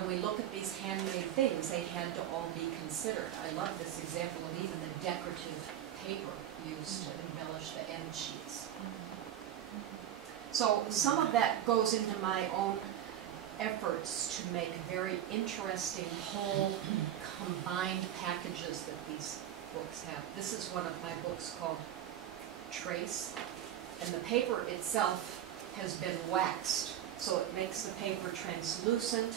when we look at these handmade things, they had to all be considered. I love this example of even the decorative paper used to embellish the end sheets. So some of that goes into my own efforts to make very interesting whole combined packages that these books have. This is one of my books called Trace, and the paper itself has been waxed, so it makes the paper translucent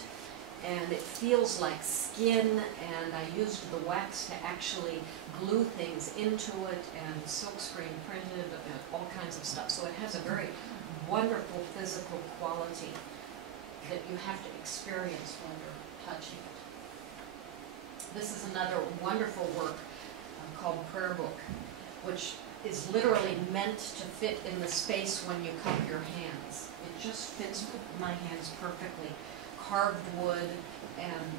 and it feels like skin, and I used the wax to actually glue things into it and silkscreen printed and all kinds of stuff. So it has a very wonderful physical quality that you have to experience when you're touching it. This is another wonderful work called Prayer Book, which is literally meant to fit in the space when you cup your hands. It just fits my hands perfectly. Carved wood and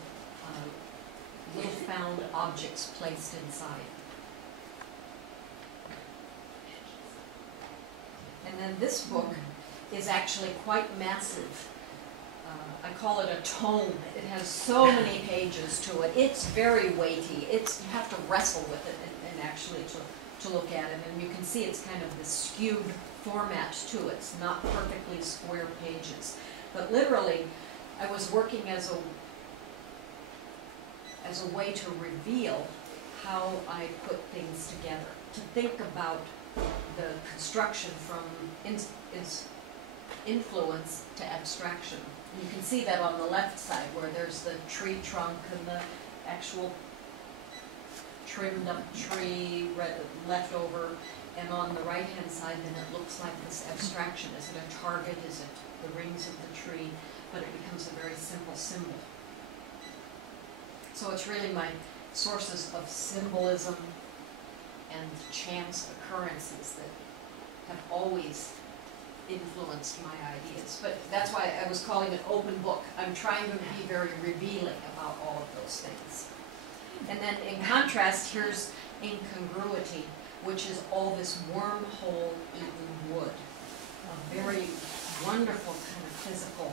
little found objects placed inside. And then this book is actually quite massive. I call it a tome. It has so many pages to it. It's very weighty. You have to wrestle with it and actually to look at it. And you can see it's kind of this skewed format to it. It's not perfectly square pages. But literally, I was working as a way to reveal how I put things together, to think about the construction from influence to abstraction. And you can see that on the left side where there's the tree trunk and the actual trimmed up tree left over, and on the right hand side then it looks like this abstraction. Is it a target? Is it the rings of the tree? But it becomes a very simple symbol. So it's really my sources of symbolism and chance occurrences that have always influenced my ideas. But that's why I was calling it open book. I'm trying to be very revealing about all of those things. And then in contrast, here's incongruity, which is all this wormhole-eaten wood. A very wonderful kind of physical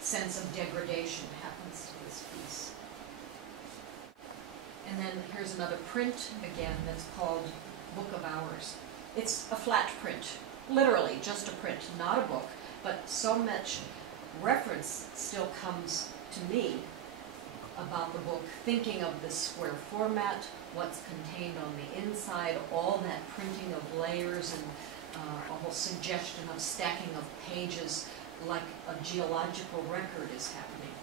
sense of degradation happens to this piece. And then here's another print, again, that's called Book of Hours. It's a flat print, literally just a print, not a book, but so much reference still comes to me about the book, thinking of this square format, what's contained on the inside, all that printing of layers and a whole suggestion of stacking of pages like a geological record is happening.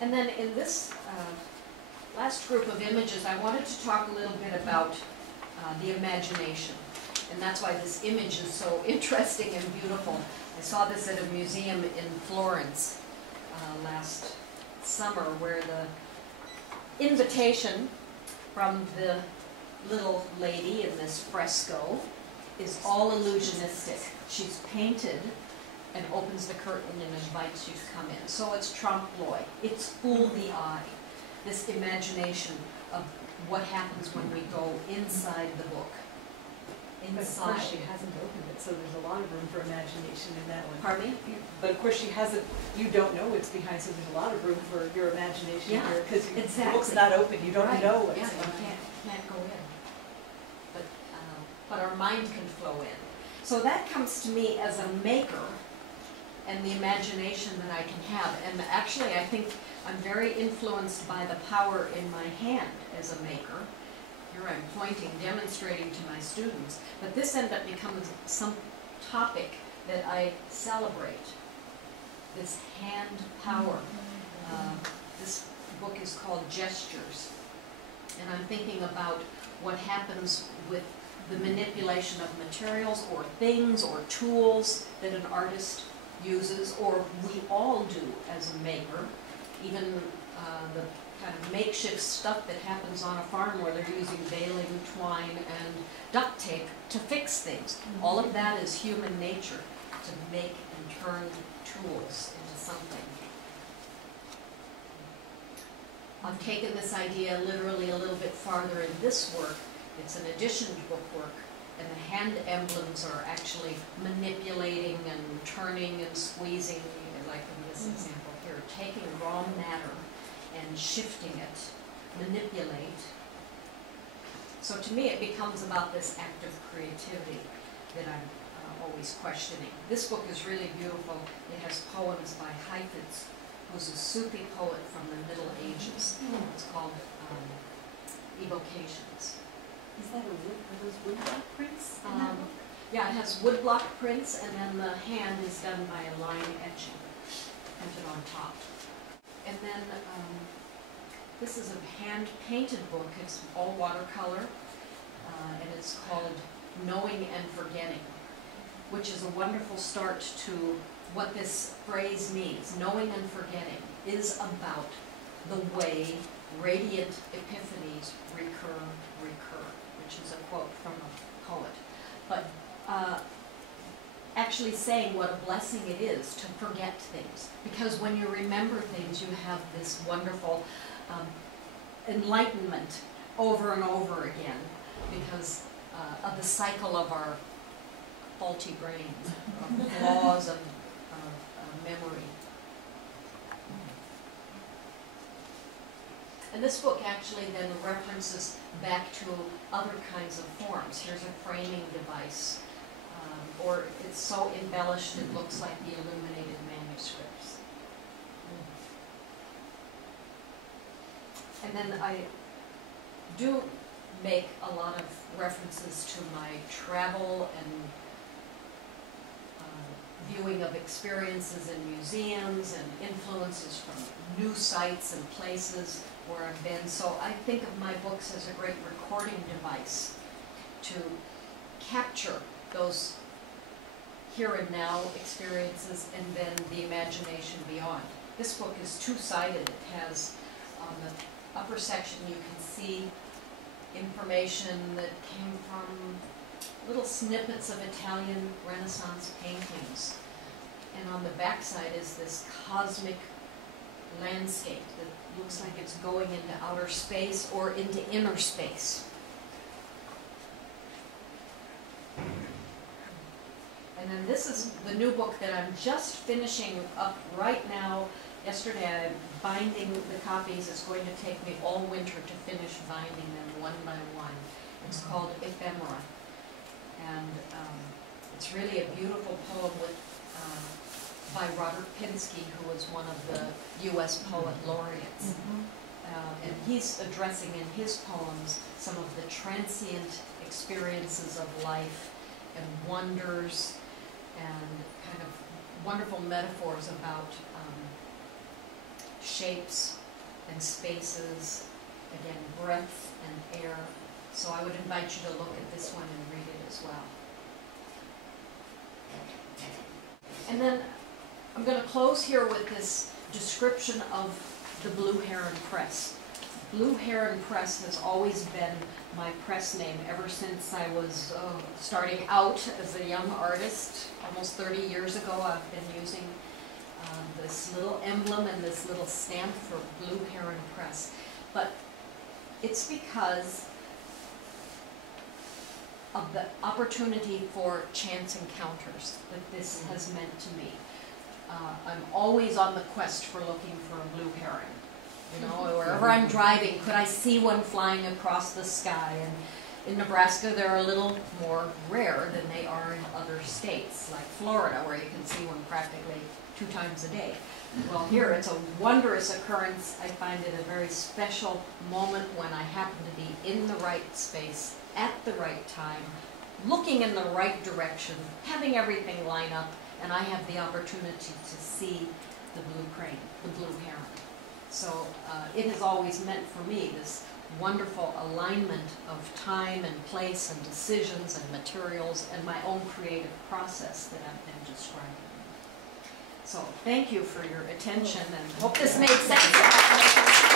And then in this last group of images, I wanted to talk a little bit about the imagination. And that's why this image is so interesting and beautiful. I saw this at a museum in Florence last summer, where the invitation from the little lady in this fresco is all illusionistic. She's painted and opens the curtain and invites you to come in. So it's trompe l'oeil. It's fool the eye. This imagination of what happens when we go inside the book. Inside. But of course she hasn't opened it, so there's a lot of room for imagination in that one. Pardon me? But of course she hasn't, you don't know what's behind, so there's a lot of room for your imagination here. Because exactly. The book's not open, you don't know what's you can't go in. But our mind can flow in. So that comes to me as a maker and the imagination that I can have. And actually I think I'm very influenced by the power in my hand as a maker. Here I'm pointing, demonstrating to my students. But this ended up becoming some topic that I celebrate. This hand power. This book is called Gestures. And I'm thinking about what happens with the manipulation of materials or things or tools that an artist uses, or we all do as a maker. Even the kind of makeshift stuff that happens on a farm where they're using baling, twine, and duct tape to fix things. All of that is human nature, to make and turn tools into something. I've taken this idea literally a little bit farther in this work. It's an addition to bookwork, and the hand emblems are actually manipulating and turning and squeezing, like in this example here, taking raw matter and shifting it, manipulate. So to me it becomes about this act of creativity that I'm always questioning. This book is really beautiful. It has poems by Heifetz, who's a Sufi poet from the Middle Ages. It's called Evocations. Is that are those woodblock prints in that book? Yeah, it has woodblock prints, and then the hand is done by a line etching, printed on top. And then this is a hand-painted book. It's all watercolor, and it's called Knowing and Forgetting, which is a wonderful start to what this phrase means. Knowing and forgetting is about the way radiant epiphanies recur, which is a quote from a poet. But actually saying what a blessing it is to forget things. Because when you remember things, you have this wonderful enlightenment over and over again because of the cycle of our faulty brains, of flaws of memory. And this book actually then references back to other kinds of forms. Here's a framing device, or it's so embellished it looks like the illuminated manuscripts. And then I do make a lot of references to my travel and viewing of experiences in museums and influences from new sites and places where I've been. So I think of my books as a great recording device to capture those here and now experiences and then the imagination beyond. This book is two-sided. It has on the upper section you can see information that came from little snippets of Italian Renaissance paintings. And on the back side is this cosmic landscape that looks like it's going into outer space or into inner space. And then this is the new book that I'm just finishing up right now. Yesterday I'm binding the copies. It's going to take me all winter to finish binding them one by one. It's called Ephemera. And it's really a beautiful poem with, by Robert Pinsky, who was one of the U.S. Poet Laureates. And he's addressing in his poems some of the transient experiences of life and wonders and kind of wonderful metaphors about shapes and spaces, again, breath and air. So I would invite you to look at this one and read it as well. And then I'm going to close here with this description of the Blue Heron Press. Blue Heron Press has always been my press name ever since I was starting out as a young artist. Almost 30 years ago I've been using this little emblem and this little stamp for Blue Heron Press. But it's because of the opportunity for chance encounters that this has meant to me. I'm always on the quest for looking for a blue heron. You know, wherever I'm driving, could I see one flying across the sky? And in Nebraska, they're a little more rare than they are in other states, like Florida, where you can see one practically 2 times a day. Well, here it's a wondrous occurrence. I find it a very special moment when I happen to be in the right space, at the right time, looking in the right direction, having everything line up, and I have the opportunity to see the blue crane, the blue heron. So it has always meant for me this wonderful alignment of time and place and decisions and materials and my own creative process that I've been describing. So thank you for your attention and hope this made sense.